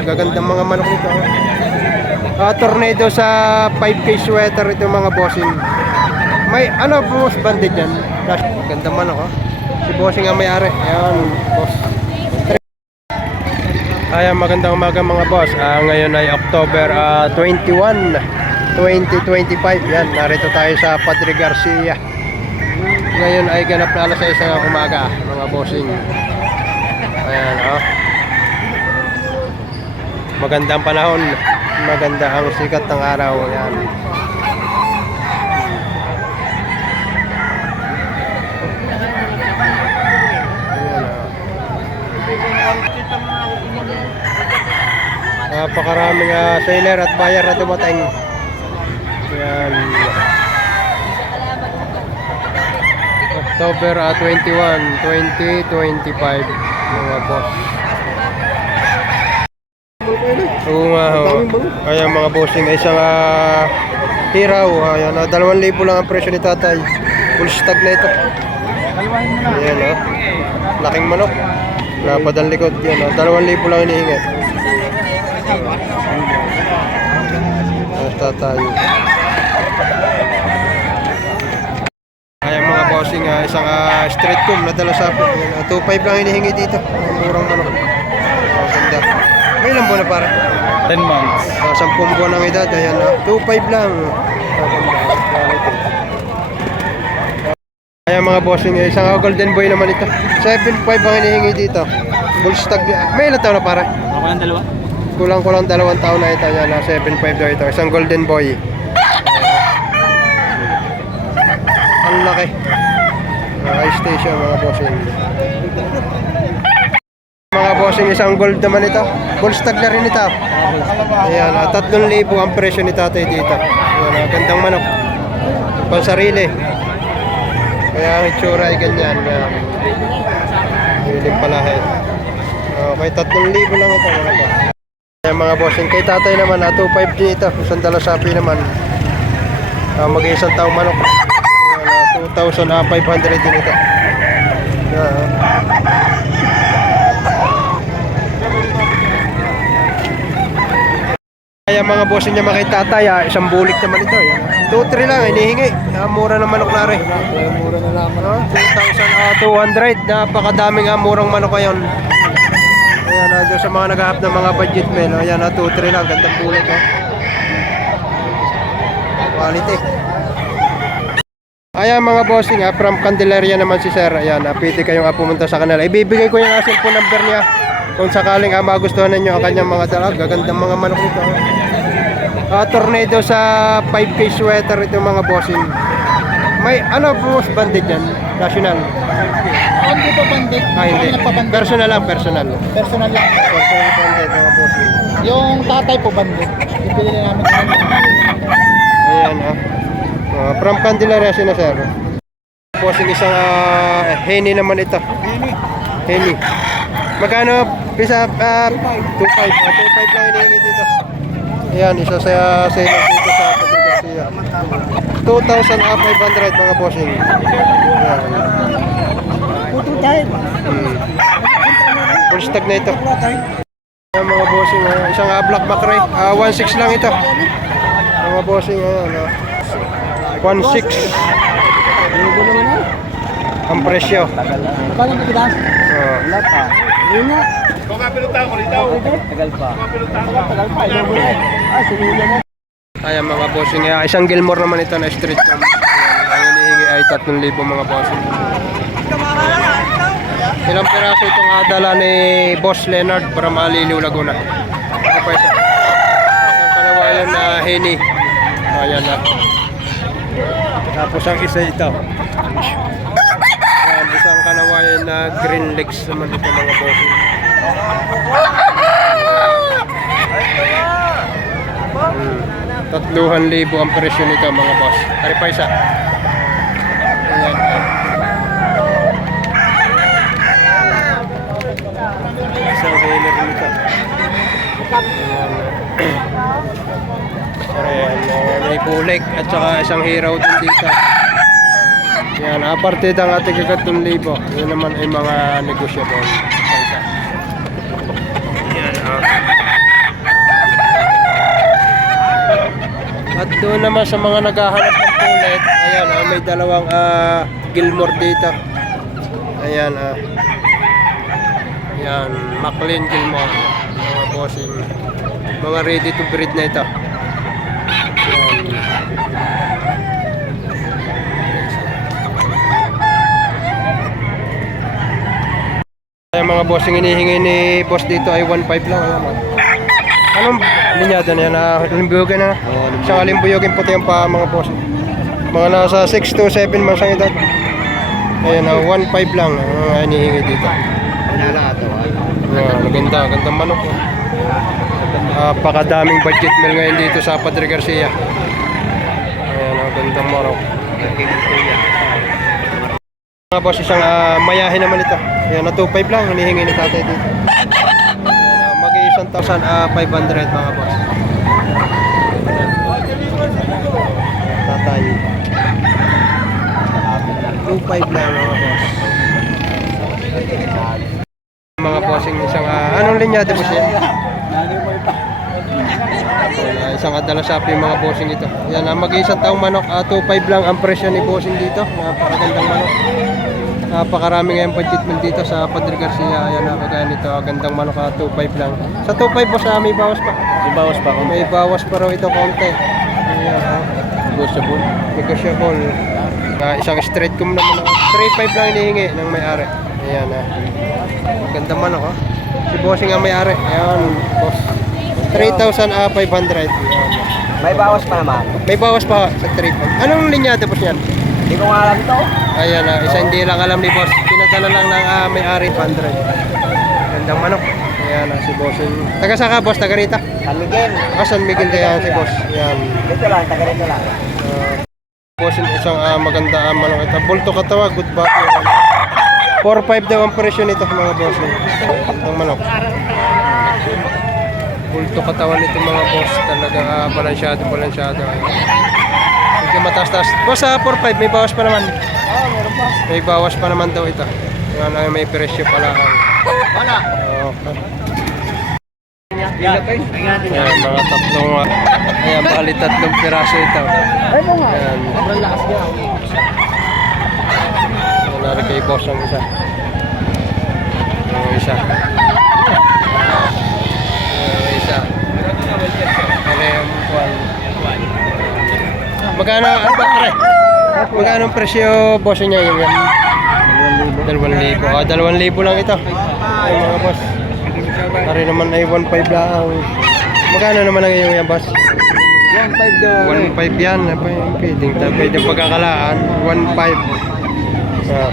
Gagandang mga manok nito. Ah, tornado sa 5K sweater ito mga bossing. May ano boss banded yan? Gandang manok oh. Si bossing ang may-ari. Ayan, boss. Ayan, magandang umaga mga boss. Ah, ngayon ay October ah, 21, 2025. Yan, narito tayo sa Padre Garcia. Ngayon ay ganap na alas 6 ng umaga, mga bossing. Ayan, oh. Magandang panahon. Maganda ang sikat ng araw. Oh. Napakaraming uh, seller at buyer na dumating. Ayan. October ah, 21, 2025 mga boss. Oo nga ho. Ayan mga bossing, isang uh, hiraw. Ayan, uh, 2,000 lang ang presyo ni tatay. Full stock na ito. Ayan o. Laking manok. Lapad ang likod. Yan o. 2,000 lang hinihingi. Ayan tatay. Ayan mga bossing, ah, isang ah, straight comb na dala sa akin. Ayan, ah, 2.5 lang hinihingi dito. Ang murang manok. May ilang buwan na para? 10 months. Uh, 10 buwan ng edad. Ayan, ah, 2.5 lang. Ayan mga bossing, eh, isang ah, golden boy naman ito. 7.5 ang hinihingi dito. Full stock. May ilang taon na para? Ako ng dalawa? Kulang-kulang dalawang taon na ito. Yan, ah, 7.5 daw ito. Isang golden boy. Ang laki. Uh, ice station mga bossing. Mga bossing, isang gold naman ito. Gold stag na rin ito. Ayan, uh, 3,000 ang presyo ni tatay dito. Ayan, uh, gandang manok. Pang sarili. Kaya ang itsura ay ganyan. Yan. Hiling palahe. Okay, 3,000 lang ito. Ayan mga bossing, kay tatay naman, ah, 2.5 din ito. Isang dala sapi naman. Uh, mag-iisang taong manok. Ayan, ah, 2,500 din ito. Ayan, Kaya mga bossing niya makita ah, isang bulik naman ito. Ayan. 2-3 lang, hinihingi. Ah, mura ng manok na rin. Mura na lamang. Ah, 2,200. Napakadaming ah, murang manok ngayon. Ayan, ah, doon sa mga naghahanap ng mga budget meal. Ayan, ah, 2-3 lang. Gandang bulik. Oh. Quality. Ayan mga bossing, ah, from Candelaria naman si Sir. Ayan, ah, pwede kayong ah, pumunta sa kanila. Ibibigay ko yung ah, cellphone number niya. Kung sakaling ah, magustuhan ninyo ang kanyang mga dala. Gagandang mga manok nito. Ah, tornado sa 5K sweater ito mga bossing. May ano boss banded yan? National. Hindi pa bandit. Ah, hindi. Nagpabandit. Personal lang, personal. Personal lang. Personal banded mga bossing. Yung tatay po bandit. Ipili na namin kami. Ayan ah. Ah, from Candelaria sina sir. Bossing isang uh, Henny naman ito. Henny. Magkano pisa uh, 2.5. Ah, 2.5 lang hinihingi dito. Ayan, isa sa seller dito sa Padre Garcia. 2,500 mga bossing. Ayan. Puto tayo. Hmm. Full stock na ito. Ayan mga bossing, ah, isang uh, black macrae. Ah, 1.6 lang ito. Mga bossing, ayan. ah. 1.6 Lugo naman na. ang presyo. Paano ba kita? Oh. Wala pa. Yun na. Tagal pa. Tagal pa. Lugo na. Ah, sinulo mo. Ayan mga bossing, ah, isang Gilmore naman ito na street cam. Ang hinihingi ay 3,000 mga bossing. Ilang piraso itong adala ni Boss Leonard para Maliliw, Laguna. Ano pa isa? Isang kalawayan na Henny. Ayan na. Tapos ang isa ito. Ayan, isang kanawayan na green legs naman ito mga bossing. Tatluhan libo ang presyo nito mga boss. Ari pa isa. Ayan. Isang nito. Ayan. Ayan. uh, May bulik at saka isang hiraw din dito. Yan, aparte ng ating kagatong libo. Yun naman ay mga negosyable. Isa isa. Yan, ah. Doon naman sa mga naghahanap ng pulet, ayan, ah, may dalawang ah, Gilmore dito. Ayan, ah. Ayan, McLean Gilmore. Mga bossing. Mga ready to breed na ito. Ayan mga bossing hinihingi ni boss dito ay 1.5 lang. Ayan, ah. Anong linyado na yan? Uh, limbuyogin na? Isang alimbuyogin puti ang pa mga boss. Mga nasa 6 to 7 months ang edad. Ayan, uh, 1.5 lang ang hinihingi dito. Ayan, maganda, gandang manok. Oh. Napakadaming budget meal ngayon dito sa Padre Garcia. Ayan, ang gandang manok. Mga boss, isang ah, mayahe naman ito. Ayan, na 2.5 lang hinihingi ni tatay dito. Ayan, mag isang 1,500 mga boss. Tatay. 2.5 lang mga boss. Mga bossing isang ah, anong linyado po siya? Ayan, isang adala sapi mga bossing ito. Yan, ah, mag-isang taong manok, ah, 2.5 lang ang presyo ni bossing dito. Napakagandang manok. Napakarami ngayon budget mo dito sa Padre Garcia. Ayan na, kagaya nito. ah, Gandang manok, ah, 2.5 lang. Sa 2.5 boss, ah, may bawas pa. May bawas pa ako. May bawas pa raw ito konti. Ayan, ah, Negotiable. negotiable. Ah, isang straight kum naman. ah, 3.5 lang hinihingi ng may-ari. Ayan ah. Ganda man ako. Si bossing ang may-ari. Ayan, boss. 3,500. Ayan. May bawas pa naman. May bawas pa sa 3.5. Anong linyado boss yan? Hindi ko nga alam ito. Ayan ah, isa hindi lang alam ni boss. Pinadala lang ng ah, may-ari 100. Gandang manok. Ayan ah, si bossing. Taga saan ka boss? Taga rita? San Miguel. Ah, San Miguel kaya si boss. Ayan. Dito lang, taga dito lang. Uh, bossing isang ah, maganda ang manok ito. Bulto katawa, good body. 4-5 daw ang presyo nito mga bossing. Ang manok. Bulto katawan nito mga boss. Talaga ah, balansyado, balansyado. Hindi mataas-taas. Boss, ah, 4-5 may bawas pa naman. Oo, meron pa. May bawas pa naman daw ito. Yan ay may presyo pala. Wala. Okay. Yan. Ingatan niya. Yan, mga tatlong, uh, ayan, bali tatlong piraso ito. Ayan. Sobrang lakas niya. Wala rin kay boss ang isa. Yung isa. Yung isa. Ano yung kwan? Magkano, ano ba, pre? Magkano ang presyo boss niya yung yan? Dalawang libo. Ah, dalawang libo lang ito. Ay, mga boss. Pare naman ay 1.5 lang. Magkano naman ang iyong yan, boss? 1.5 daw. 1.5 yan. Ano Pwedeng, pwedeng pagkakalaan. 1.5. Ah.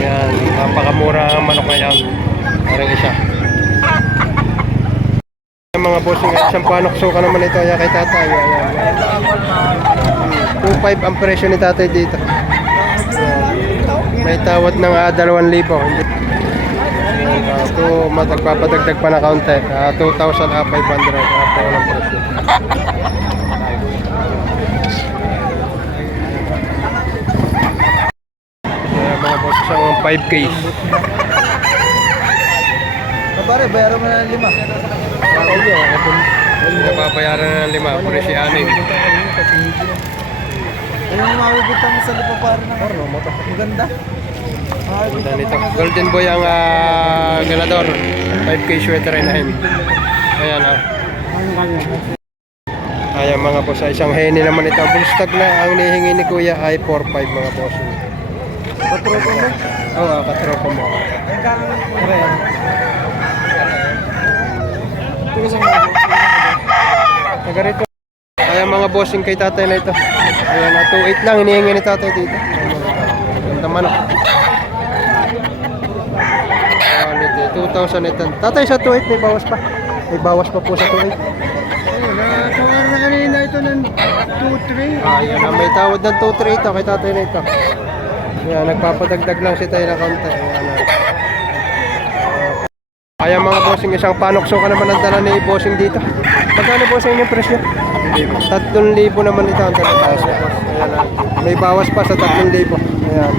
Yan. Napakamura ang manok ngayon. Parang isa. Mga bossing, isang panokso ka naman ito. Ayan kay tatay. Ayan. 2.5 ang presyo ni tatay dito. May tawad ng uh, 2,000. Hindi. Uh, ito, matagpapadagdag pa na kaunti. Uh, 2,500. Uh, po ng presyo. Boss, isang 5K. Pare, bayaran mo na ng lima. Nababayaran na ng lima, presyo anin. Ano yung makikita mo sa lipa pare ng Orno? Maganda. Punta nito. Golden Boy ang ah, ganador. 5K sweater inahin. Ayan ah. Ayan mga boss, ah, isang henny naman ito. Bullstag na ang nihingi ni Kuya ay 4-5 mga boss. Patropo mo? Oo, oh, katropa mo. Sa mga. Taga rito. Ayan mga bossing kay tatay na ito. Ayan, ah, 2.8 lang hinihingi ni tatay dito. Ganda manok. Quality, 2,000 ito. Tatay sa 2.8 may bawas pa. May bawas pa po sa 2.8. Pangar na kanina ito ng 2-3. Ah, yan na. May tawad ng 2-3 ito kay tatay na ito. Yan, nagpapadagdag lang si tayo na kaunti. Ayan na. Ah, ayan mga bossing, isang panokso ka naman ang dala ni bossing dito. Magkano po sa inyong presyo? 3,000 naman ito ang talataas niya. Ayan, ah. may bawas pa sa 3,000. Ayan.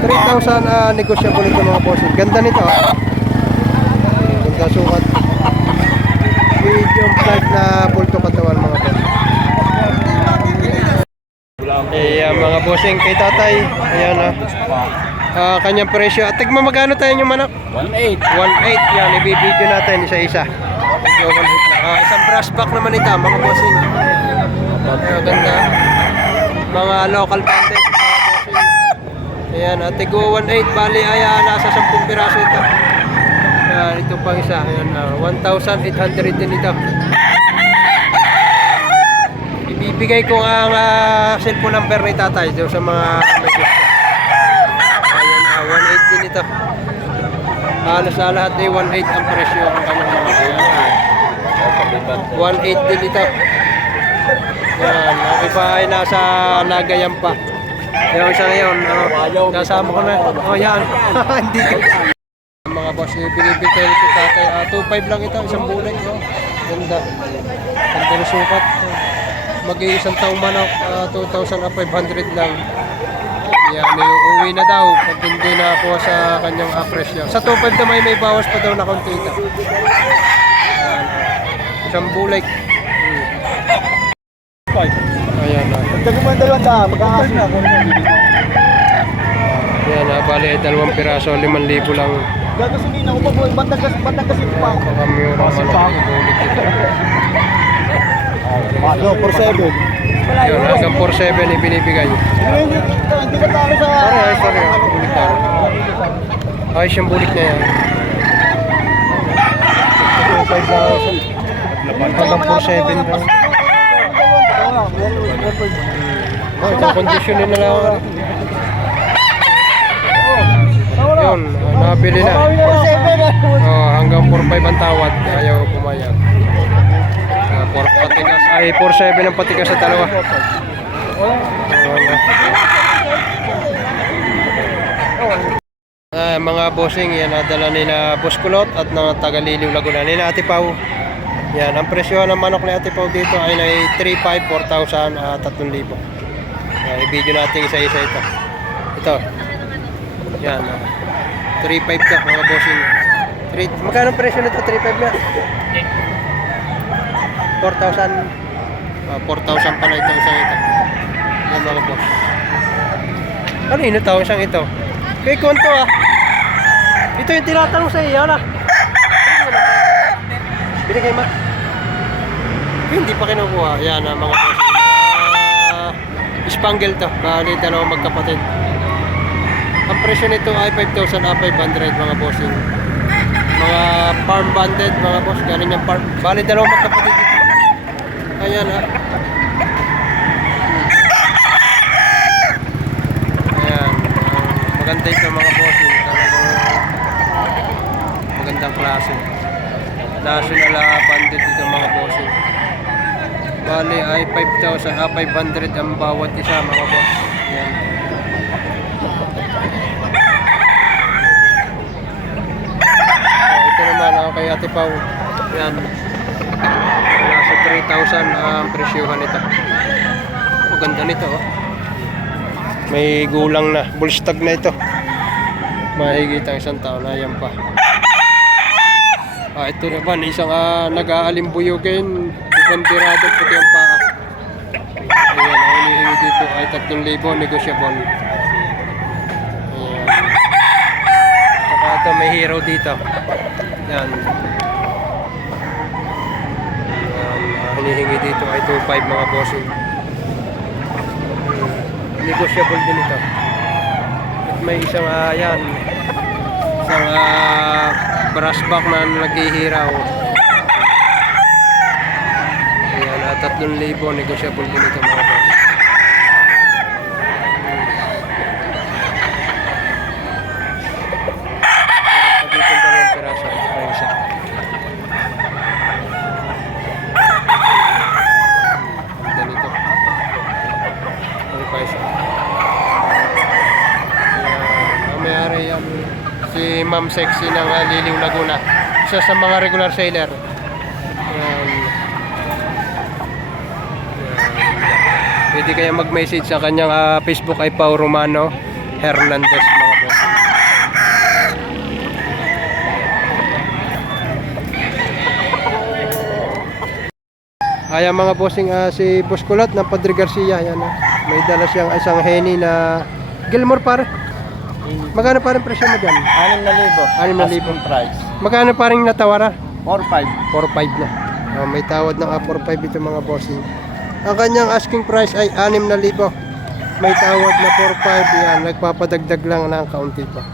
3,000 ah, negosyable ito mga posin. Ganda nito. Ah. Ganda sukat. Medium type na bulto katawan mga posin. Ayan mga bossing kay tatay. Ayan ah. Ah, kanyang presyo. At tigma magkano tayo yung manok? 1.8. 1.8 yan. Ibibideo natin isa-isa. 1.8 lang. Ah, isang brass back naman ito mga bossing. Ayan, ganda. Mga local content. Mga bossing. Ayan, at tigwa 1.8. Bali ay ah, nasa 10 piraso ito. Ayan, ito pang isa. Ayan, ah, 1,800 din ito. Ibibigay ko ang ah, cellphone number ni tatay sa mga may gusto. Ayan, ah, 1.8 din ito. Halos sa lahat ay 1.8 ang presyo ng kanyang mga. 1.8 din ito. Yan, ang iba ay nasa lagayan pa. Yung isa ngayon, oh, kasama ko na. Oh, yan. Hindi. Mga boss, binibigay ko tatay. ah, 2.5 lang ito, isang bulan. Oh. Ganda. Ganda na sukat. Mag-iisang taong manok, ah, 2,500 lang. Yan, uuwi na daw pag hindi na ako sa kanyang ah, presyo. Sa 2.5 na may may bawas pa daw na konti ito. Hmm. Ayan na. Pagdating mo ang dalawang daan, magkakasin na. Ayan na, bali ay dalawang piraso, 5,000 lang. Gagasunin ako pa po, bandang kasi, bandang kasi pa. Baka may mga manok. Bulik ito. Ano, for 7. Yun, hanggang 4.7 ibinibigay. Hindi ka talo sa... Sorry, sorry. Bulik na. Ayos yung bulik na yan. Hanggang 4.7 daw. Oh, na lang. Yun, ah, nabili na. Oh, hanggang 4.5 ang tawad. Ayaw pumayag. Uh, 4 patigas. Ay, 4.7 ang patigas sa dalawa. Ah, mga bossing, yan nadala ni na Boss Kulot at ng Tagaliliw Laguna. Ni na Ate Pau. Yan, ang presyo ng manok ni Ate Pau dito ay na 3,500, 4,000, ah, 3,000. Yan, i-video natin isa-isa ito. Ito. Yan. ah. 3,500 ka mga bossing. 3, magkano presyo nito? 3,500 na? 4,000. Ah, 4,000 pala ito isang ito. Yan mga boss. Ano yun ito? Isang ito. Kay Konto ah. Ito yung tinatanong sa iyo na. Binigay ma. Hindi pa kinukuha. Yan ah, mga boss. Ah, Spangle to. Bali dalawang magkapatid. Ang presyo nito ay 5,000 ah, 500 mga bossing. Mga farm banded mga boss. Galing yung farm. Bali dalawang magkapatid dito. Ayan ah. Ayan. ah, maganda ito mga bossing. Talagang magandang klase. National ah, banded dito mga bossing. Bali ay 5,000 ah, 500 ang bawat isa mga boss. Ayan. Oh, ito naman ako kay Ate Pau. Yan. Nasa 3,000 ang presyuhan nito. Ang ganda nito oh. May gulang na. Bullstag na ito. Mahigit ang isang taon na yan pa. Ah, ito naman, isang uh, nag-aalimbuyogin. Ibandirado puti ang paa. Ayan, ang hinihingi dito ay 3,000 negosyable. Ayan. Saka ito may hero dito. Yan. Ayan, ang hinihingi dito ay 2.5 mga bossing. Hmm. Negosyable din ito. At may isang uh, yan. Isang uh, brass back na naghihiraw. Ayan, uh, 3,000 negosyable din ito mga boss. Ano. Si Ma'am Sexy ng uh, Liliw Laguna. Isa sa mga regular sailor. Ayan. Ayan. Pwede kaya mag-message sa kanyang ah, Facebook ay Pau Romano Hernandez mga boss. Ayan mga bossing ah, si Boss Kulot ng Padre Garcia yan ah. May dala siyang isang henny na Gilmore pare. Magkano parang presyo mo dyan? Anim na libo. Anim na libo. Asking price. Magkano parang natawara? 4-5. 4-5 na. Oh, may tawad ng ah, 4-5 ito mga bossing. Ang kanyang asking price ay 6,000. May tawad na 4-5 yan. Nagpapadagdag lang ng kaunti pa.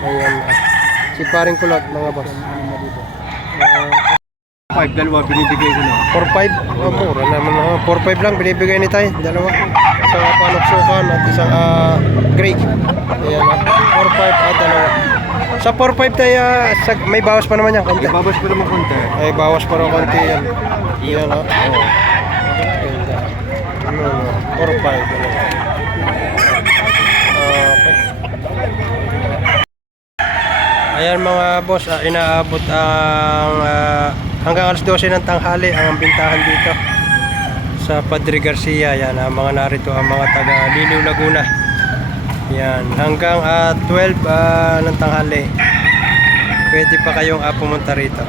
Ayan. ah. Si paring kulot mga boss. Ah, 5, dalawa binibigay ko na. 4-5? Oh, mura naman. Oh, 4-5 lang binibigay ni tayo. Dalawa. Isang uh, panuksukan at isang ah, gray. Ayan. ah. 4-5 at dalawa. Sa 4-5 tayo, ah, sa, may bawas pa naman yan. Konti. Ibabas pa naman konti. Ay, bawas pa rin konti yan. Yan, oh. Ganda. No? 4-5. Okay. Ayan mga boss, ah, inaabot ang ah, hanggang alas 12 ng tanghali ang bintahan dito sa Padre Garcia. Yan, ang mga narito ang mga taga Liliw Laguna. Yan, hanggang ah, 12 ah, ng tanghali. Pwede pa kayong ah, pumunta rito.